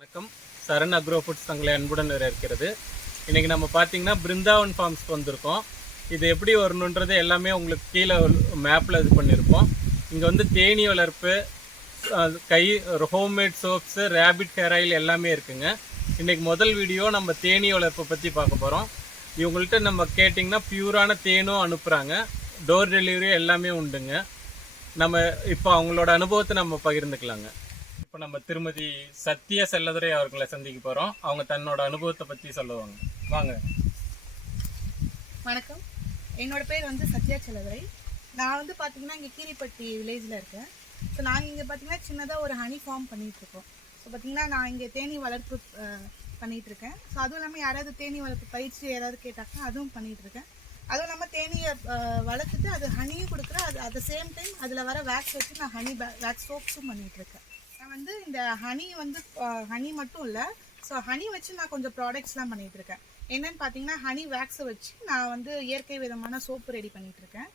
வணக்கம். சரண் agro foods தங்களை அன்புடன் இருக்கிறது இன்றைக்கி நம்ம பார்த்தீங்கன்னா பிருந்தாவன் ஃபார்ம்ஸ்க்கு வந்திருக்கோம். இது எப்படி வரணுன்றது எல்லாமே உங்களுக்கு கீழே மேப்பில் இது பண்ணியிருப்போம். இங்கே வந்து தேனி வளர்ப்பு அது கை homemade soaps rapid hair oil எல்லாமே இருக்குங்க. இன்றைக்கி முதல் வீடியோ நம்ம தேனி வளர்ப்பை பற்றி பார்க்க போகிறோம் இவங்கள்ட்ட நம்ம கேட்டிங்கன்னா பியூரான தேனும் அனுப்புகிறாங்க டோர் டெலிவரி எல்லாமே உண்டுங்க. நம்ம இப்போ அவங்களோட அனுபவத்தை நம்ம பகிர்ந்துக்கலாங்க. இப்போ நம்ம திருமதி சத்யா செல்லதுரை அவர்களை சந்திக்க போகிறோம் அவங்க தன்னோட அனுபவத்தை பற்றி சொல்லுவாங்க. வாங்க. வணக்கம். என்னோட பேர் வந்து சத்யா செல்லதுரை. நான் வந்து பார்த்தீங்கன்னா இங்கே கீரிப்பட்டி வில்லேஜில் இருக்கேன். ஸோ நாங்கள் இங்கே பார்த்தீங்கன்னா சின்னதாக ஒரு ஹனி ஃபார்ம் பண்ணிகிட்ருக்கோம் இருக்கோம். ஸோ பார்த்தீங்கன்னா நான் இங்கே தேனி வளர்ப்பு பண்ணிகிட்ருக்கேன் இருக்கேன். ஸோ அதுவும் இல்லாமல் யாராவது தேனி வளர்ப்பு பயிற்சி யாராவது கேட்டாக்கா அதுவும் பண்ணிகிட்ருக்கேன் இருக்கேன். அதுவும் இல்லாமல் தேனியை வளர்த்துட்டு அது ஹனியும் கொடுக்குறேன். அது அட் த சேம் டைம் அதில் வர வேக்ஸ் வச்சு நான் ஹனி வேக்ஸ் சோப்ஸும் பண்ணிகிட்ருக்கேன் இருக்கேன். நான் வந்து இந்த ஹனி வந்து ஹனி மட்டும் இல்லை. ஸோ ஹனி வச்சு நான் கொஞ்சம் ப்ராடக்ட்ஸ்லாம் பண்ணிகிட்டு இருக்கேன். என்னன்னு பார்த்தீங்கன்னா ஹனி வேக்ஸை வச்சு நான் வந்து இயற்கை விதமான சோப்பு ரெடி பண்ணிகிட்டு இருக்கேன்.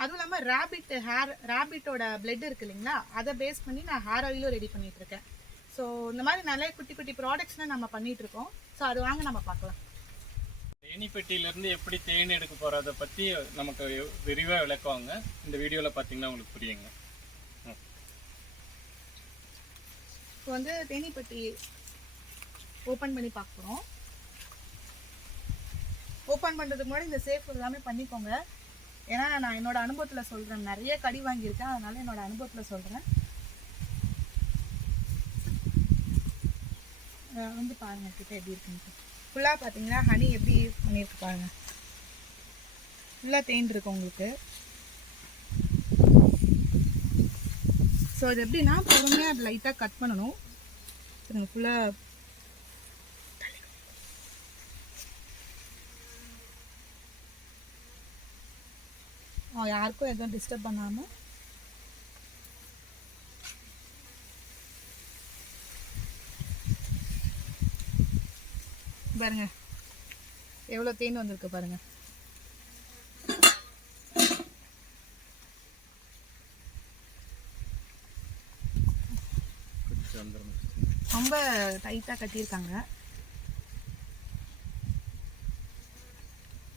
அதுவும் இல்லாமல் ரேபிட் ஹேர் ரேபிட்டோட பிளட் இருக்கு இல்லைங்களா? அதை பேஸ் பண்ணி நான் ஹேர் ஆயிலும் ரெடி பண்ணிகிட்டு இருக்கேன். ஸோ இந்த மாதிரி நிறைய குட்டி குட்டி ப்ராடக்ட்ஸ்லாம் நம்ம பண்ணிட்டு இருக்கோம். ஸோ அது வாங்க நம்ம பார்க்கலாம். தேனிப்பட்டியிலேருந்து எப்படி தேன் எடுக்க போகிறத பற்றி நமக்கு விரிவாக விளக்குவாங்க. இந்த வீடியோவில் பார்த்தீங்கன்னா உங்களுக்கு புரியுங்க. இப்போ வந்து தேனிப்பட்டி ஓப்பன் பண்ணி பார்க்குறோம் ஓப்பன் பண்ணுறதுக்கு முன்னாடி இந்த சேஃப் எல்லாமே பண்ணிக்கோங்க. ஏன்னா நான் என்னோட அனுபவத்தில் சொல்கிறேன் நிறைய கடி வாங்கியிருக்கேன். அதனால என்னோட அனுபவத்தில் சொல்கிறேன் வந்து பாருங்கள் கிட்ட எப்படி இருக்குன்ட்டு. ஃபுல்லாக பார்த்தீங்கன்னா ஹனி எப்படி பண்ணியிருக்கு பாருங்கள் ஃபுல்லாக தேன் இருக்கு உங்களுக்கு. ஸோ இது எப்படின்னா பொறுமையாக அது லைட்டாக கட் பண்ணணும். சரிங்க ஃபுல்லாக யாருக்கும் எதுவும் டிஸ்டர்ப் பண்ணாமல் பாருங்க. எவ்வளோ தேன் வந்திருக்கு பாருங்கள் ரொம்ப டைட்டாக கட்டியிருக்காங்க.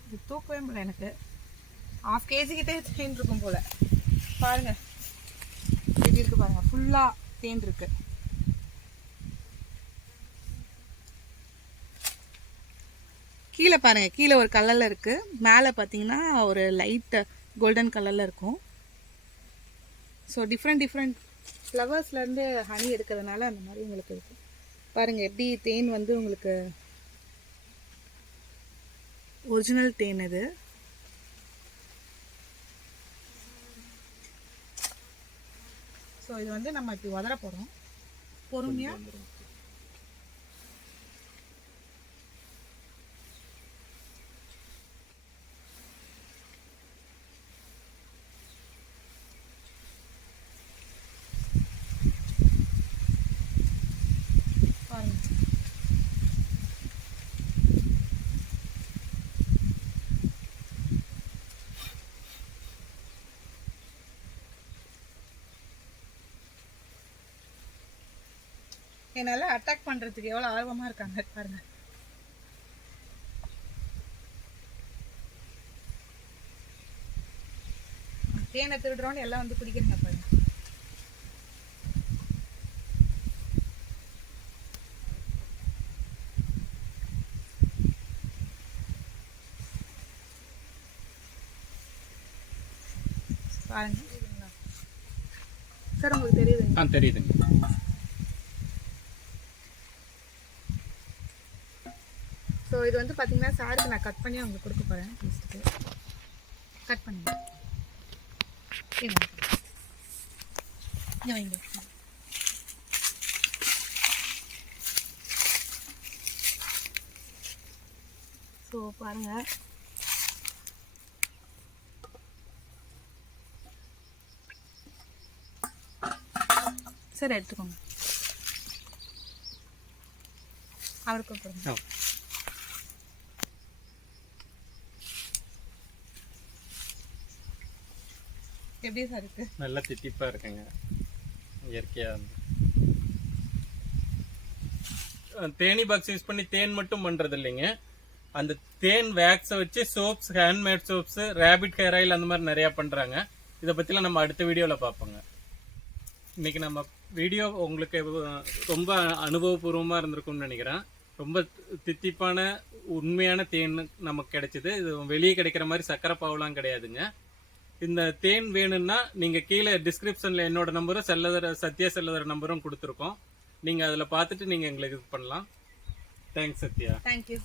இது தூக்கவே முடியல எனக்கு. ஹாஃப் கேஜி கிட்டே தேன் இருக்கும் போல. பாருங்க. எப்படி இருக்கு பாருங்க. ஃபுல்லாக தேன் இருக்கு. கீழே பாருங்க. கீழே ஒரு கலர்ல இருக்கு. மேலே பார்த்தீங்கன்னா ஒரு லைட் கோல்டன் கலர்ல இருக்கும். ஸோ டிஃப்ரெண்ட் டிஃப்ரெண்ட் ஃப்ளவர்ஸ்லேருந்து ஹனி எடுக்கிறதுனால அந்த மாதிரி உங்களுக்கு இருக்கு. பாருங்க எப்படி தேன் வந்து உங்களுக்கு ஒரிஜினல் தேன் இது. ஸோ இது வந்து நம்ம இப்படி உதற போகிறோம் பொறுமையாக வந்துரும். பாருங்க என்னால அட்டாக் பண்றதுக்கு எவ்வளவு ஆர்வமா இருக்காங்க பாருங்க. தேனை திருடுறோன்னு எல்லாம் வந்து குடிக்கிறீங்க பாருங்க. பாருங்க. சார் உங்களுக்கு தெரியுதுங்க தெரியுதுங்க. ஸோ இது வந்து பார்த்தீங்கன்னா சாருக்கு நான் கட் பண்ணி அவங்களுக்கு கொடுக்க போகிறேன் டேஸ்ட்டுக்கு கட் பண்ணுங்க. இங்க வைங்க. ஸோ பாருங்கள் சரி எடுத்துக்கோங்க. அவருக்கு கொடுங்க எப்படி சார் இருக்கு? நல்லா தித்திப்பா இருக்குங்க. இயற்கையாக வந்து. தேனி பாக்ஸ் யூஸ் பண்ணி தேன் மட்டும் பண்றது இல்லைங்க அந்த தேன் வேக்ஸை வச்சு soaps handmade soaps rapid hair oil அந்த மாதிரி நிறையா பண்ணுறாங்க இதை பற்றிலாம் நம்ம அடுத்த வீடியோவில் பார்ப்போங்க. இன்னைக்கு நம்ம வீடியோ உங்களுக்கு ரொம்ப அனுபவபூர்வமாக இருந்திருக்கும்னு நினைக்கிறேன். ரொம்ப தித்திப்பான உண்மையான தேன் நமக்கு கிடைச்சிது. இது வெளியே கிடைக்கிற மாதிரி சக்கரை பாவெலாம் கிடையாதுங்க. இந்த தேன் வேணும்னா நீங்க கீழே டிஸ்கிரிப்ஷன்ல என்னோட நம்பரும் செல்லதர சத்யா செல்லதர நம்பரும் கொடுத்துருக்கோம். நீங்க அதுல பார்த்துட்டு நீங்க எங்களுக்கு இது பண்ணலாம். தேங்க்ஸ் சத்யா. Thank you.